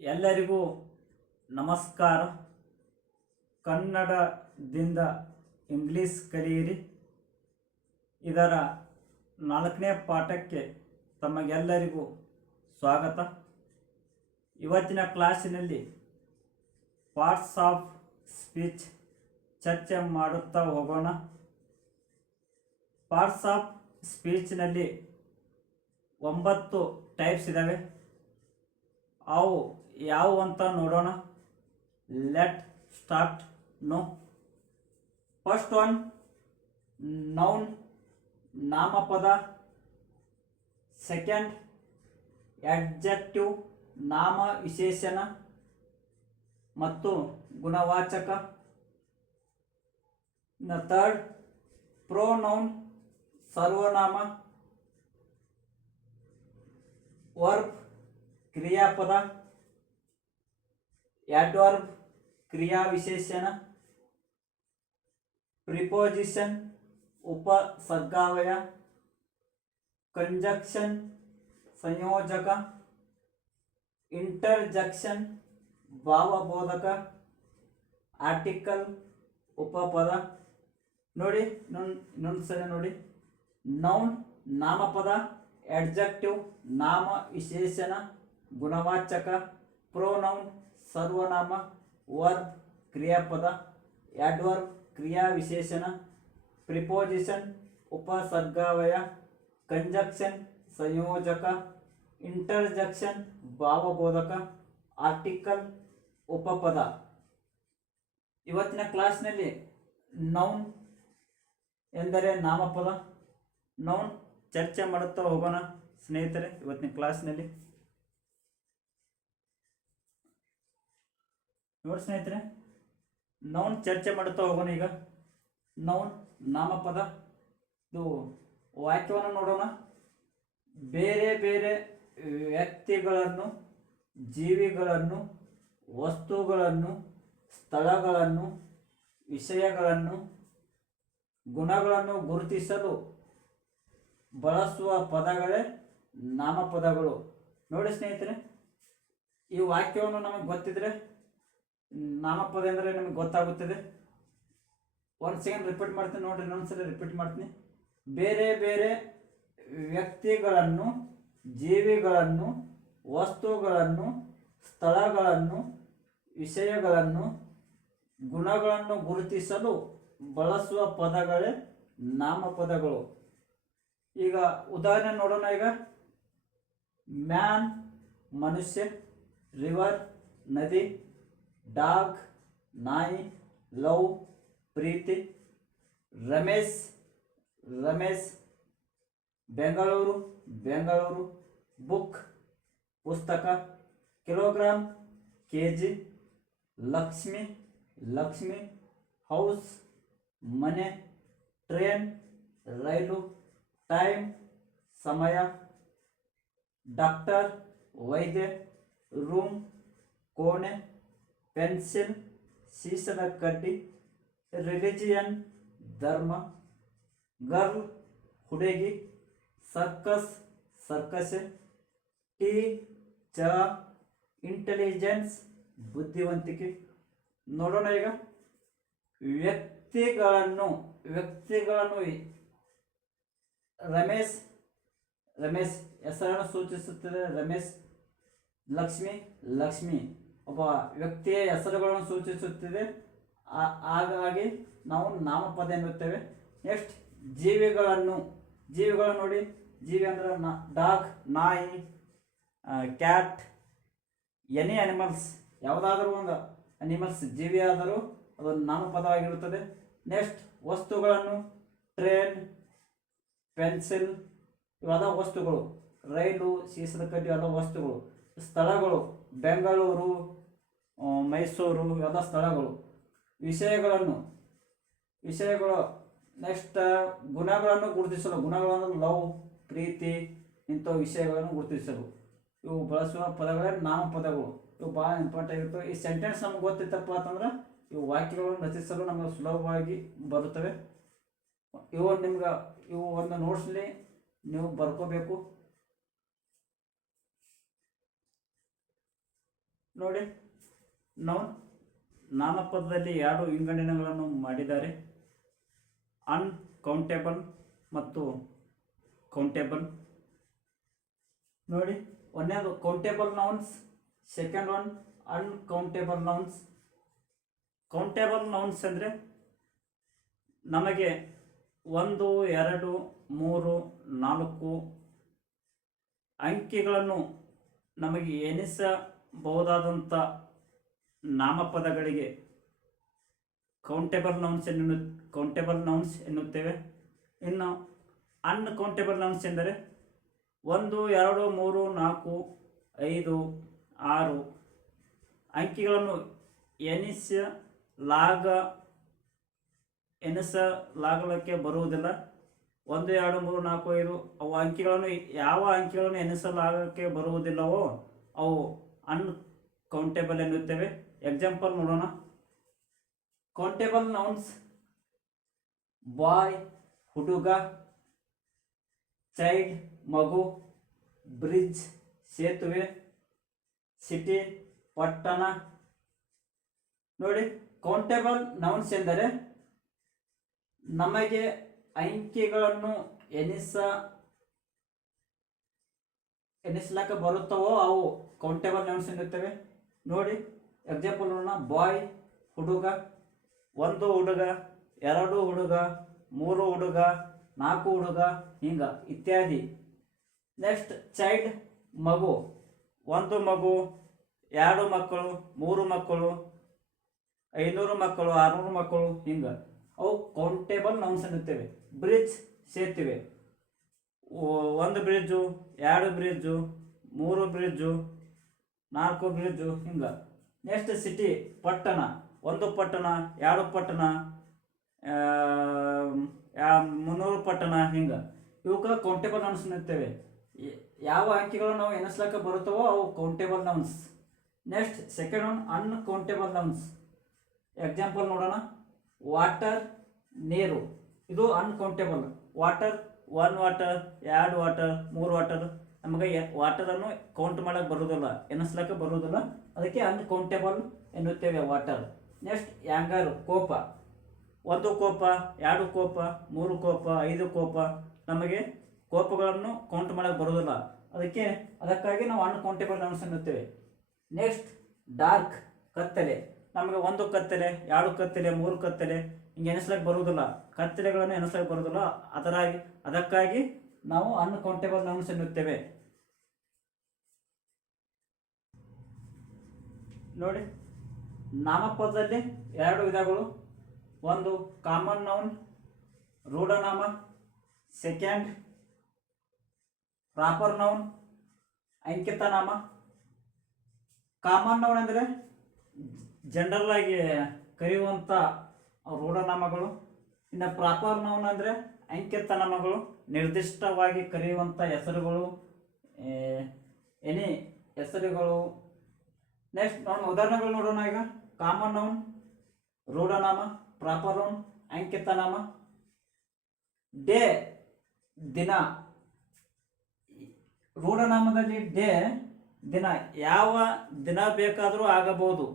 ಎಲ್ಲರಿಗೂ ನಮಸ್ಕಾರ. ಕನ್ನಡದಿಂದ ಇಂಗ್ಲಿಷ್ ಕಲಿಯಿರಿ ಇದರ 4ನೇ ಪಾಠಕ್ಕೆ ತಮಗೆಲ್ಲರಿಗೂ ಸ್ವಾಗತ. ಇವತ್ತಿನ ಕ್ಲಾಸಿನಲ್ಲಿ ಪಾರ್ಟ್ಸ್ ಆಫ್ ಸ್ಪೀಚ್ ಚರ್ಚೆ ಮಾಡುತ್ತಾ ಹೋಗೋಣ. ಪಾರ್ಟ್ಸ್ ಆಫ್ ಸ್ಪೀಚ್ನಲ್ಲಿ 9 ಟೈಪ್ಸ್ ಇದ್ದಾವೆ. ಅವು ಯಾವುವು ಅಂತ ನೋಡೋಣ. Let start. No. First one noun, ನಾಮಪದ. ಸೆಕೆಂಡ್ ಅಡ್ಜೆಕ್ಟಿವ್, ನಾಮ ವಿಶೇಷಣ ಮತ್ತು ಗುಣವಾಚಕ. ಥರ್ಡ್ ಪ್ರೊನೌನ್, ಸರ್ವನಾಮ. ವರ್ಬ್, ಕ್ರಿಯಾಪದ. ಆಡ್ವರ್ಬ್, ಕ್ರಿಯಾ ವಿಶೇಷಣ. ಪ್ರಿಪೋಸಿಷನ್, ಉಪಸರ್ಗಾವಯ. ಕಂಜಂಕ್ಷನ್, ಸಂಯೋಜಕ. ಇಂಟರ್ಜೆಕ್ಷನ್, ಭಾವಬೋಧಕ. ಆರ್ಟಿಕಲ್, ಉಪಪದ. ನೋಡಿ, ಇನ್ನೊಂದು ಸಲ ನೋಡಿ. ನೌನ್, ನಾಮಪದ. ಅಡ್ಜೆಕ್ಟಿವ್, ನಾಮ ವಿಶೇಷಣ ಗುಣವಾಚಕ. ಪ್ರೊನೌನ್, ಸರ್ವನಾಮ. ವರ್ಬ್, ಕ್ರಿಯಾಪದ. ಆಡ್ವರ್ಬ್, ಕ್ರಿಯಾ ವಿಶೇಷಣ. ಪ್ರಿಪೋಸಿಷನ್, ಉಪಸರ್ಗಾವಯ. ಕಂಜಂಕ್ಷನ್, ಸಂಯೋಜಕ. ಇಂಟರ್ಜೆಕ್ಷನ್, ಭಾವಬೋಧಕ. ಆರ್ಟಿಕಲ್, ಉಪಪದ. ಇವತ್ತಿನ ಕ್ಲಾಸ್ನಲ್ಲಿ ನೌನ್ ಎಂದರೆ ನಾಮಪದ. ನೌನ್ ಚರ್ಚೆ ಮಾಡುತ್ತಾ ಹೋಗೋಣ ಸ್ನೇಹಿತರೆ ಇವತ್ತಿನ ಕ್ಲಾಸ್ನಲ್ಲಿ. ನೋಡಿ ಸ್ನೇಹಿತರೆ, ನೌನ್ ಚರ್ಚೆ ಮಾಡುತ್ತಾ ಹೋಗೋಣ. ಈಗ ನೌನ್, ನಾಮಪದ. ಇದು ವಾಕ್ಯವನ್ನು ನೋಡೋಣ. ಬೇರೆ ಬೇರೆ ವ್ಯಕ್ತಿಗಳನ್ನು, ಜೀವಿಗಳನ್ನು, ವಸ್ತುಗಳನ್ನು, ಸ್ಥಳಗಳನ್ನು, ವಿಷಯಗಳನ್ನು, ಗುಣಗಳನ್ನು ಗುರುತಿಸಲು ಬಳಸುವ ಪದಗಳೇ ನಾಮಪದಗಳು. ನೋಡಿ ಸ್ನೇಹಿತರೆ, ಈ ವಾಕ್ಯವನ್ನು ನಮಗೆ ಗೊತ್ತಿದ್ರೆ ನಾಮಪದ ಅಂದರೆ ನಮಗೆ ಗೊತ್ತಾಗುತ್ತದೆ. ಒಂದು ಸೆಕೆಂಡ್ ರಿಪೀಟ್ ಮಾಡ್ತೀನಿ ನೋಡ್ರಿ, ಇನ್ನೊಂದ್ಸಲ ರಿಪೀಟ್ ಮಾಡ್ತೀನಿ. ಬೇರೆ ಬೇರೆ ವ್ಯಕ್ತಿಗಳನ್ನು, ಜೀವಿಗಳನ್ನು, ವಸ್ತುಗಳನ್ನು, ಸ್ಥಳಗಳನ್ನು, ವಿಷಯಗಳನ್ನು, ಗುಣಗಳನ್ನು ಗುರುತಿಸಲು ಬಳಸುವ ಪದಗಳೇ ನಾಮಪದಗಳು. ಈಗ ಉದಾಹರಣೆ ನೋಡೋಣ. ಈಗ ಮ್ಯಾನ್, ಮನುಷ್ಯ. ರಿವರ್, ನದಿ. ಡಾಗ್, ನಾಯಿ. ಲವ್, ಪ್ರೀತಿ. ರಮೇಶ್, ರಮೇಶ್. ಬೆಂಗಳೂರು, ಬೆಂಗಳೂರು. ಬುಕ್, ಪುಸ್ತಕ. Kilogram, KG. Lakshmi, Lakshmi. House, ಮನೆ. ಟ್ರೇನ್, ರೈಲು. ಟೈಮ್, ಸಮಯ. ಡಾಕ್ಟರ್, ವೈದ್ಯ. ರೂಮ್, ಕೋಣೆ. ಪೆನ್ಸಿಲ್, ಸೀಸದ ಕಡ್ಡಿ. ರಿಲಿಜಿಯನ್, ಧರ್ಮ. ಗರ್ಲ್, ಹುಡುಗಿ. Circus, circus. ಟೀ, ಚಹಾ. ಇಂಟೆಲಿಜೆನ್ಸ್, ಬುದ್ಧಿವಂತಿಕೆ. ನೋಡೋಣ ಈಗ ವ್ಯಕ್ತಿಗಳನ್ನು. ರಮೇಶ್, ರಮೇಶ್ ಹೆಸರನ್ನು ಸೂಚಿಸುತ್ತದೆ. ರಮೇಶ್. ಲಕ್ಷ್ಮಿ, ಲಕ್ಷ್ಮಿ ಒಬ್ಬ ವ್ಯಕ್ತಿಯ ಹೆಸರುಗಳನ್ನು ಸೂಚಿಸುತ್ತದೆ. ಹಾಗಾಗಿ ನಾವು ನಾಮಪದ ಎನ್ನುತ್ತೇವೆ. ನೆಕ್ಸ್ಟ್ ಜೀವಿಗಳನ್ನು. ನೋಡಿ, ಜೀವಿ ಅಂದ್ರೆ ಡಾಗ್, ನಾಯಿ, ಕ್ಯಾಟ್. ಎನಿ ಅನಿಮಲ್ಸ್, ಯಾವುದಾದರೂ ಒಂದು ಅನಿಮಲ್ಸ್ ಜೀವಿ ಆದರೂ ಅದೊಂದು ನಾಮಪದವಾಗಿರುತ್ತದೆ. ನೆಕ್ಸ್ಟ್ ವಸ್ತುಗಳನ್ನು. ಟ್ರೇನ್, ಪೆನ್ಸಿಲ್ ಇವಾದ ವಸ್ತುಗಳು. ರೈಲು, ಸೀಸದ ಕಡ್ಡಿ ಇವಾದ ವಸ್ತುಗಳು. ಸ್ಥಳಗಳು, ಬೆಂಗಳೂರು, ಮೈಸೂರು ಇವಾದ ಸ್ಥಳಗಳು. ವಿಷಯಗಳು. ನೆಕ್ಸ್ಟ್ ಗುಣಗಳನ್ನು ಗುರುತಿಸಲು. ಗುಣಗಳನ್ನು ಲವ್, ಪ್ರೀತಿ ಇಂಥ ವಿಷಯಗಳನ್ನು ಗುರುತಿಸಲು ಇವು ಬಳಸುವ ಪದಗಳೇ ನಾಮಪದಗಳು. ಇವು ಭಾಳ ಇಂಪಾರ್ಟೆಂಟ್ ಆಗಿರ್ತವೆ. ಈ ಸೆಂಟೆನ್ಸ್ ನಮ್ಗೆ ಗೊತ್ತಿತ್ತಪ್ಪ ಅಂತಂದ್ರೆ ಇವು ವಾಕ್ಯಗಳನ್ನು ರಚಿಸಲು ನಮಗೆ ಸುಲಭವಾಗಿ ಬರುತ್ತವೆ. ಇವು ಒಂದು ನೋಟ್ಸ್ಲಿ ನೀವು ಬರ್ಕೋಬೇಕು. ನೋಡಿ, ನೌನ್ ನಾಮಪದದಲ್ಲಿ ಎರಡು ವಿಂಗಡಣೆಗಳನ್ನು ಮಾಡಿದ್ದಾರೆ, ಅನ್ಕೌಂಟೇಬಲ್ ಮತ್ತು ಕೌಂಟೇಬಲ್. ನೋಡಿ, ಒಂದನೇದು countable nouns, second one uncountable nouns. Countable nouns ಅಂದರೆ ನಮಗೆ 1, 2, 3, 4 ಅಂಕಿಗಳನ್ನು ನಮಗೆ ಎನಿಸಬಹುದಾದಂಥ ನಾಮಪದಗಳಿಗೆ ಕೌಂಟೇಬಲ್ ನೌನ್ಸ್ ಎನ್ನುತ್ತೇವೆ. ಇನ್ನು ಅನ್ಕೌಂಟೇಬಲ್ ನೌನ್ಸ್ ಎಂದರೆ 1, 2, 3, 4, 5, 6 ಅಂಕಿಗಳನ್ನು ಎನಿಸಲಾಗಲಿಕ್ಕೆ ಬರುವುದಿಲ್ಲ. 1, 2, 3, 4, 5 ಅವು ಅಂಕಿಗಳನ್ನು ಯಾವ ಅಂಕಿಗಳನ್ನು ಎನಿಸಲಾಗಕ್ಕೆ ಬರುವುದಿಲ್ಲವೋ ಅವು ಅನ್ಕೌಂಟೇಬಲ್ ಎನ್ನುತ್ತೇವೆ. ಎಕ್ಸಾಂಪಲ್ ನೋಡೋಣ. ಕೌಂಟೇಬಲ್ ನೌನ್ಸ್: ಬಾಯ್ ಹುಡುಗ, ಚೈಲ್ಡ್ ಮಗು, ಬ್ರಿಡ್ಜ್ ಸೇತುವೆ, ಸಿಟಿ ಪಟ್ಟಣ. ನೋಡಿ, ಕೌಂಟೇಬಲ್ ನೌನ್ಸ್ ಎಂದರೆ ನಮಗೆ ಅಂಕಿಗಳನ್ನು ಎನಿಸ್ಲಕ್ಕೆ ಬರುತ್ತವೋ ಅವು ಕೌಂಟೇಬಲ್ ನೌನ್ಸ್ ಎನ್ನುತ್ತೇವೆ. ನೋಡಿ, ಎಕ್ಸಾಂಪಲ್ ನೋಡೋಣ. ಬಾಯ್ ಹುಡುಗ, 1 ಹುಡುಗ, 2 ಹುಡುಗ, 3 ಹುಡುಗ, 4 ಹುಡುಗ, ಹಿಂಗ ಇತ್ಯಾದಿ. ನೆಕ್ಸ್ಟ್ ಚೈಲ್ಡ್ ಮಗು, 1 ಮಗು, 2 ಮಕ್ಕಳು, 3 ಮಕ್ಕಳು, 500 ಮಕ್ಕಳು, 600 ಮಕ್ಕಳು, ಹಿಂಗ ಅವು ಕೌಂಟೇಬಲ್ ನೌನ್ಸ್ ಎನ್ನುತ್ತೇವೆ. ಬ್ರಿಡ್ಜ್ ಸೇತುವೆ, 1 ಬ್ರಿಡ್ಜು, 2 ಬ್ರಿಡ್ಜು, 3 ಬ್ರಿಡ್ಜು, 4 ಬ್ರಿಡ್ಜು, ಹಿಂಗ. ನೆಕ್ಸ್ಟ್ ಸಿಟಿ ಪಟ್ಟಣ, 1 ಪಟ್ಟಣ, 2 ಪಟ್ಟಣ, 300 ಪಟ್ಟಣ, ಹಿಂಗ ಇವಕ್ಕೆ ಕೌಂಟೇಬಲ್ ನೌನ್ಸ್ ಎನ್ನುತ್ತೇವೆ. ಯಾವ ಅಂಕಿಗಳು ನಾವು ಎನಿಸ್ಲಕ್ಕೆ ಬರುತ್ತವೋ ಅವು countable nouns. Next second one uncountable nouns. Example ನೋಡೋಣ. ವಾಟರ್ ನೀರು, ಇದು uncountable. Water 1 water, 2 water, 3 water, ನಮಗೆ ವಾಟರನ್ನು ಕೌಂಟ್ ಮಾಡಕ್ಕೆ ಬರುವುದಿಲ್ಲ, ಎನಿಸ್ಲಕ್ಕೆ ಬರುವುದಿಲ್ಲ, ಅದಕ್ಕೆ ಅನ್ಕೌಂಟೇಬಲ್ ಎನ್ನುತ್ತೇವೆ ವಾಟರ್. ನೆಕ್ಸ್ಟ್ ಆ್ಯಂಗರ್ ಕೋಪ, 1 ಕೋಪ, 2 ಕೋಪ, 3 ಕೋಪ, 5 ಕೋಪ, ನಮಗೆ ಕೋಪಗಳನ್ನು ಕೌಂಟ್ ಮಾಡಕ್ಕೆ ಬರುವುದಿಲ್ಲ, ಅದಕ್ಕಾಗಿ ನಾವು ಅನ್ಕೌಂಟೇಬಲ್ ನೌನ್ಸ್ ಎನ್ನುತ್ತೇವೆ. ನೆಕ್ಸ್ಟ್ ಡಾರ್ಕ್ ಕತ್ತಲೆ, ನಮಗೆ 1 ಕತ್ತಲೆ, 2 ಕತ್ತಲೆ, 3 ಕತ್ತಲೆ ಹಿಂಗೆ ಎನಿಸ್ಲಕ್ಕೆ ಬರುವುದಿಲ್ಲ, ಕತ್ತಲೆಗಳನ್ನು ಎನಿಸ್ಲಕ್ಕೆ ಬರುವುದಿಲ್ಲ, ಅದಕ್ಕಾಗಿ ನಾವು ಅನ್ಕೌಂಟೇಬಲ್ ನೌನ್ಸ್ ಎನ್ನುತ್ತೇವೆ. ನೋಡಿ, ನಾಮಪದದಲ್ಲಿ 2 ವಿಧಗಳು. 1 ಕಾಮನ್ ನೌನ್, ರೂಢನಾಮ. ಸೆಕೆಂಡ್ ಪ್ರಾಪರ್ ನೌನ್, ಅಂಕಿತ ನಾಮ. ಕಾಮನ್ ನೌನ್ ಅಂದರೆ ಜನರಲ್ ಆಗಿ ಕರೆಯುವಂಥ ರೂಢನಾಮಗಳು. ಇನ್ನು ಪ್ರಾಪರ್ ನೌನ್ ಅಂದರೆ ಅಂಕಿತ ನಾಮಗಳು, ನಿರ್ದಿಷ್ಟವಾಗಿ ಕರೆಯುವಂಥ ಹೆಸರುಗಳು, ಎನಿ ಹೆಸರುಗಳು. ನೆಕ್ಸ್ಟ್ ಉದಾಹರಣೆಗಳು ನೋಡೋಣ. ಈಗ ಕಾಮನ್ ನೌನ್, ರೂಢನಾಮ, ಪ್ರಾಪರ್ ನೌನ್, ಅಂಕಿತ ನಾಮ. ಡೇ ದಿನ, ರೂಢನಾಮದಲ್ಲಿ ಡೇ ದಿನ, ಯಾವ ದಿನ ಬೇಕಾದರೂ ಆಗಬಹುದು.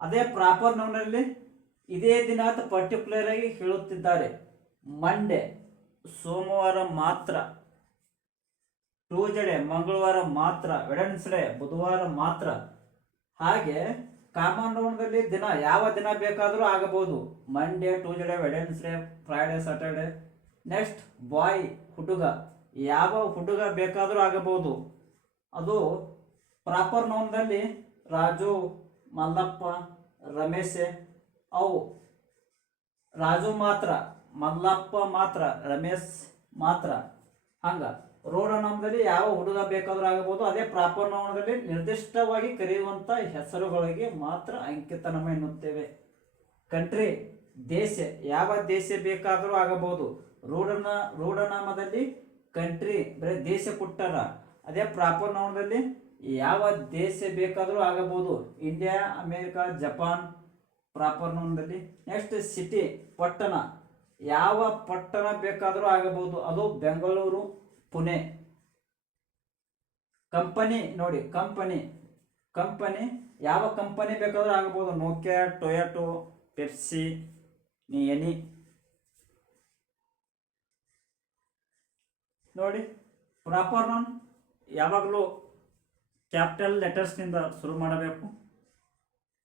ಅದೇ ಪ್ರಾಪರ್ ನೌನಲ್ಲಿ ಇದೇ ದಿನ ಅಂತ ಪರ್ಟಿಕ್ಯುಲರ್ ಆಗಿ ಹೇಳುತ್ತಿದ್ದಾರೆ. ಮಂಡೇ ಸೋಮವಾರ ಮಾತ್ರ, ಟ್ಯೂಸ್ಡೇ ಮಂಗಳವಾರ ಮಾತ್ರ, ವೆಡ್ನೆಸ್ಡೇ ಬುಧವಾರ ಮಾತ್ರ. ಹಾಗೆ ಕಾಮನ್ ನೌನ್ದಲ್ಲಿ ದಿನ ಯಾವ ದಿನ ಬೇಕಾದರೂ ಆಗಬಹುದು. Monday, Tuesday, Wednesday, Friday, Saturday. Next boy ಹುಡುಗ, ಯಾವ ಹುಡುಗ ಬೇಕಾದರೂ ಆಗಬಹುದು. ಅದು ಪ್ರಾಪರ್ ನೌನ್ದಲ್ಲಿ ರಾಜು, ಮಲ್ಲಪ್ಪ, ರಮೇಶ್, ಅವು ರಾಜು ಮಾತ್ರ, ಮಲ್ಲಪ್ಪ ಮಾತ್ರ, ರಮೇಶ್ ಮಾತ್ರ. ಹಂಗ ರೂಢನಾಮದಲ್ಲಿ ಯಾವ ಹುಡುಗ ಬೇಕಾದರೂ ಆಗಬಹುದು. ಅದೇ ಪ್ರಾಪರ್ ನೌನದಲ್ಲಿ ನಿರ್ದಿಷ್ಟವಾಗಿ ಕರೆಯುವಂಥ ಹೆಸರುಗಳಿಗೆ ಮಾತ್ರ ಅಂಕಿತ ನಾಮ ಎನ್ನುತ್ತೇವೆ. ಕಂಟ್ರಿ ದೇಶ, ಯಾವ ದೇಶ ಬೇಕಾದರೂ ಆಗಬಹುದು. ರೂಢನಾಮದಲ್ಲಿ ಕಂಟ್ರಿ ಬರೀ ದೇಶ ಕೊಟ್ಟಾರ. ಅದೇ ಪ್ರಾಪರ್ ನೌನದಲ್ಲಿ ಯಾವ ದೇಶ ಬೇಕಾದರೂ ಆಗಬಹುದು. ಇಂಡಿಯಾ, ಅಮೇರಿಕಾ, ಜಪಾನ್ ಪ್ರಾಪರ್ ನೌನದಲ್ಲಿ. ನೆಕ್ಸ್ಟ್ ಸಿಟಿ ಪಟ್ಟಣ, ಯಾವ ಪಟ್ಟಣ ಬೇಕಾದರೂ ಆಗಬಹುದು. ಅದು ಬೆಂಗಳೂರು, ಪುಣೆ. ಕಂಪನಿ ನೋಡಿ, ಕಂಪನಿ ಕಂಪನಿ, ಯಾವ ಕಂಪನಿ ಬೇಕಾದರೂ ಆಗಬಹುದು. Nokia, Toyota, Pepsi, any. ನೋಡಿ, ಪ್ರಾಪರ್ ನೌನ್ ಯಾವಾಗಲೂ ಕ್ಯಾಪಿಟಲ್ ಲೆಟರ್ಸ್ನಿಂದ ಶುರು ಮಾಡಬೇಕು.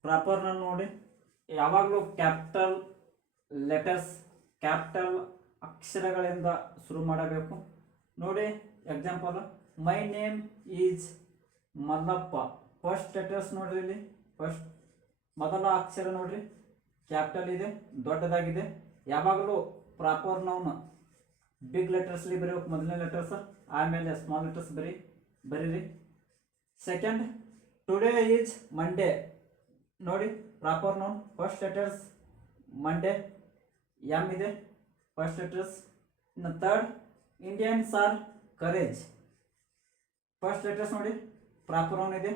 ಪ್ರಾಪರ್ ನೌನ್ ನೋಡಿ ಯಾವಾಗಲೂ ಕ್ಯಾಪಿಟಲ್ ಲೆಟರ್ಸ್, ಕ್ಯಾಪಿಟಲ್ ಅಕ್ಷರಗಳಿಂದ ಶುರು ಮಾಡಬೇಕು. ನೋಡಿ example, my name is Mallappa. First letters ನೋಡ್ರಿ, ಇಲ್ಲಿ ಫಸ್ಟ್ ಮೊದಲ ಅಕ್ಷರ ನೋಡ್ರಿ ಕ್ಯಾಪಿಟಲ್ ಇದೆ, ದೊಡ್ಡದಾಗಿದೆ. ಯಾವಾಗಲೂ ಪ್ರಾಪರ್ ನೌನ್ ಬಿಗ್ ಲೆಟರ್ಸ್ಲಿ ಬರೀಬೇಕು, ಮೊದಲನೇ ಲೆಟರ್ಸ್, ಆಮೇಲೆ ಸ್ಮಾಲ್ ಲೆಟರ್ಸ್ ಬರೀರಿ. Second, today is Monday. ನೋಡಿ proper noun first letters Monday, M ಇದೆ ಫಸ್ಟ್ ಲೆಟರ್ಸ್. ಇನ್ನು third, Indians are courage. First letters ನೋಡಿ ಪ್ರಾಪರ್ ನೌನ್ ಇದೆ,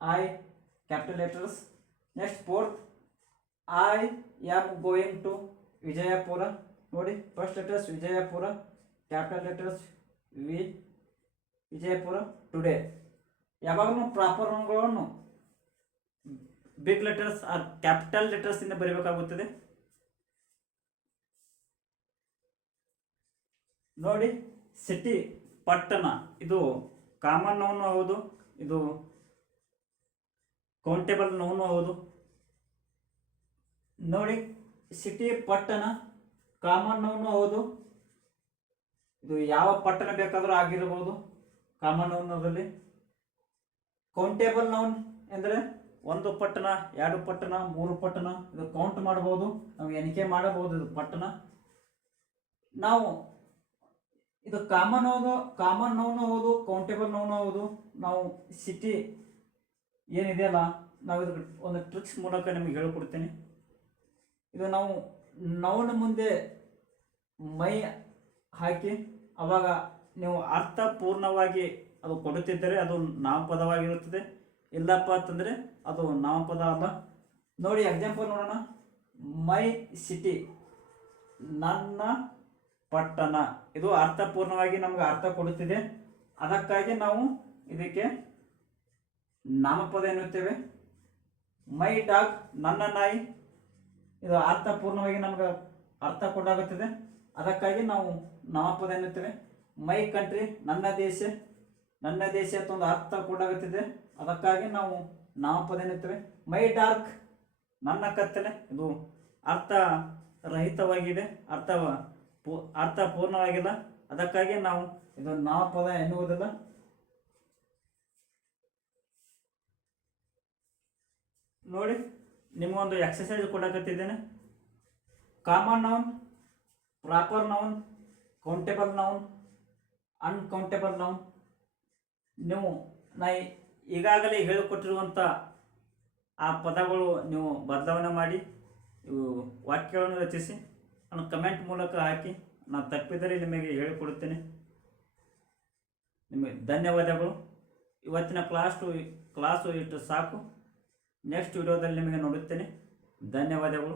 I capital letters. Next fourth, I am going to Vijayapura. ನೋಡಿ first letters Vijayapura, capital letters V, Vijayapura. Today ಯಾವಾಗಲೂ proper ನೌನ್ಗಳನ್ನು big letters are capital letters ಇಂದ ಬರೀಬೇಕಾಗುತ್ತದೆ. ನೋಡಿ city, ಪಟ್ಟಣ, ಇದು ಕಾಮನ್ ನೌನ್ ಹೌದು, ಇದು ಕೌಂಟೇಬಲ್ ನೌನ್ ಹೌದು. ನೋಡಿ ಸಿಟಿ, ಪಟ್ಟಣ ಕಾಮನ್ ನೌನ್ ಹೌದು. ಇದು ಯಾವ ಪಟ್ಟಣ ಬೇಕಾದರೂ ಆಗಿರಬಹುದು ಕಾಮನ್ ನೌನಲ್ಲಿ. ಕೌಂಟೇಬಲ್ ನೌನ್ ಎಂದರೆ ಒಂದು ಪಟ್ಟಣ, ಎರಡು ಪಟ್ಟಣ, ಮೂರು ಪಟ್ಟಣ, ಇದು ಕೌಂಟ್ ಮಾಡಬಹುದು, ನಾವು ಎಣಿಕೆ ಮಾಡಬಹುದು. ಇದು ಪಟ್ಟಣ. ನಾವು ಇದು ಕಾಮನ್ ನೌನ್ ಹೌದು, ಕೌಂಟೇಬಲ್ ನೌನ್ ಹೌದು. ನಾವು ಸಿಟಿ ಏನಿದೆಯಲ್ಲ, ನಾವು ಇದು ಒಂದು ಟ್ರಿಕ್ಸ್ ಮೂಲಕ ನಿಮಗೆ ಹೇಳಿಕೊಡ್ತೇನೆ. ಇದು ನಾವು ನೌನ್ ಮುಂದೆ ಮೈ ಹಾಕಿ ಅವಾಗ ನೀವು ಅರ್ಥಪೂರ್ಣವಾಗಿ ಅದು ಕೊಡುತ್ತಿದ್ದರೆ ಅದು ನಾಮಪದವಾಗಿರುತ್ತದೆ. ಇಲ್ಲಪ್ಪ ಅಂತಂದರೆ ಅದು ನಾಮಪದ ಅಲ್ಲ. ನೋಡಿ ಎಕ್ಸಾಂಪಲ್ ನೋಡೋಣ. ಮೈ ಸಿಟಿ, ನನ್ನ ಪಟ್ಟಣ. ಇದು ಅರ್ಥಪೂರ್ಣವಾಗಿ ನಮ್ಗೆ ಅರ್ಥ ಕೊಡುತ್ತಿದೆ, ಅದಕ್ಕಾಗಿ ನಾವು ಇದಕ್ಕೆ ನಾಮಪದ ಎನ್ನುತ್ತೇವೆ. ಮೈ ಡಾಗ್, ನನ್ನ ನಾಯಿ. ಇದು ಅರ್ಥಪೂರ್ಣವಾಗಿ ನಮ್ಗೆ ಅರ್ಥ ಕೊಡಾಗುತ್ತದೆ, ಅದಕ್ಕಾಗಿ ನಾವು ನಾಮಪದ ಎನ್ನುತ್ತೇವೆ. ಮೈ ಕಂಟ್ರಿ, ನನ್ನ ದೇಶ. ನನ್ನ ದೇಶ ಅಂತ ಒಂದು ಅರ್ಥ ಕೊಡಾಗುತ್ತಿದೆ, ಅದಕ್ಕಾಗಿ ನಾವು ನಾಮಪದ ಎನ್ನುತ್ತೇವೆ. ಮೈ ಡಾರ್ಕ್, ನನ್ನ ಕತ್ತಲೆ. ಇದು ಅರ್ಥ ರಹಿತವಾಗಿದೆ, ಅರ್ಥಪೂರ್ಣವಾಗಿಲ್ಲ, ಅದಕ್ಕಾಗಿ ನಾವು ಇದು ನಾಮಪದ ಎನ್ನುವುದಿಲ್ಲ. ನೋಡಿ ನಿಮಗೊಂದು ಎಕ್ಸಸೈಸ್ ಕೊಡಕತ್ತಿದ್ದೇನೆ. Common noun, proper noun, countable noun, uncountable noun. ನೀವು ನಾ ಈಗಾಗಲೇ ಹೇಳಿಕೊಟ್ಟಿರುವಂಥ ಆ ಪದಗಳು ನೀವು ಬದಲಾವಣೆ ಮಾಡಿ ಇವು ವಾಕ್ಯಗಳನ್ನು ರಚಿಸಿ ನಾನು ಕಮೆಂಟ್ ಮೂಲಕ ಹಾಕಿ, ನಾನು ತಪ್ಪಿದರೆ ನಿಮಗೆ ಹೇಳಿಕೊಡುತ್ತೇನೆ. ನಿಮಗೆ ಧನ್ಯವಾದಗಳು. ಇವತ್ತಿನ ಕ್ಲಾಸು ಇಷ್ಟು ಸಾಕು. ನೆಕ್ಸ್ಟ್ ವಿಡಿಯೋದಲ್ಲಿ ನಿಮಗೆ ನೋಡುತ್ತೇನೆ. ಧನ್ಯವಾದಗಳು.